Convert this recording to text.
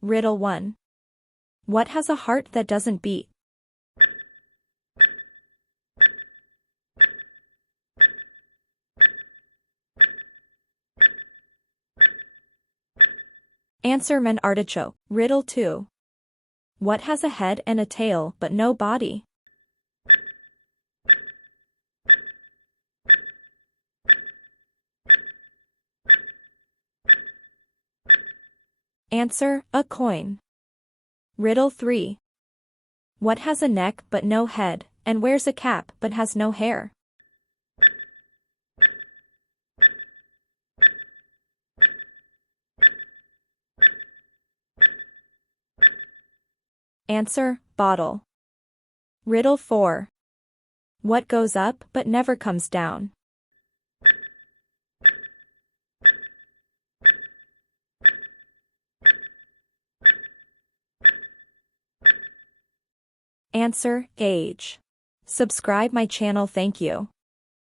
Riddle 1. What has a heart that doesn't beat? Answer: an artichoke. Riddle 2. What has a head and a tail but no body? Answer: a coin. Riddle 3. What has a neck but no head, and wears a cap but has no hair? Answer: bottle. Riddle 4. What goes up but never comes down? Answer: age. Subscribe my channel. Thank you.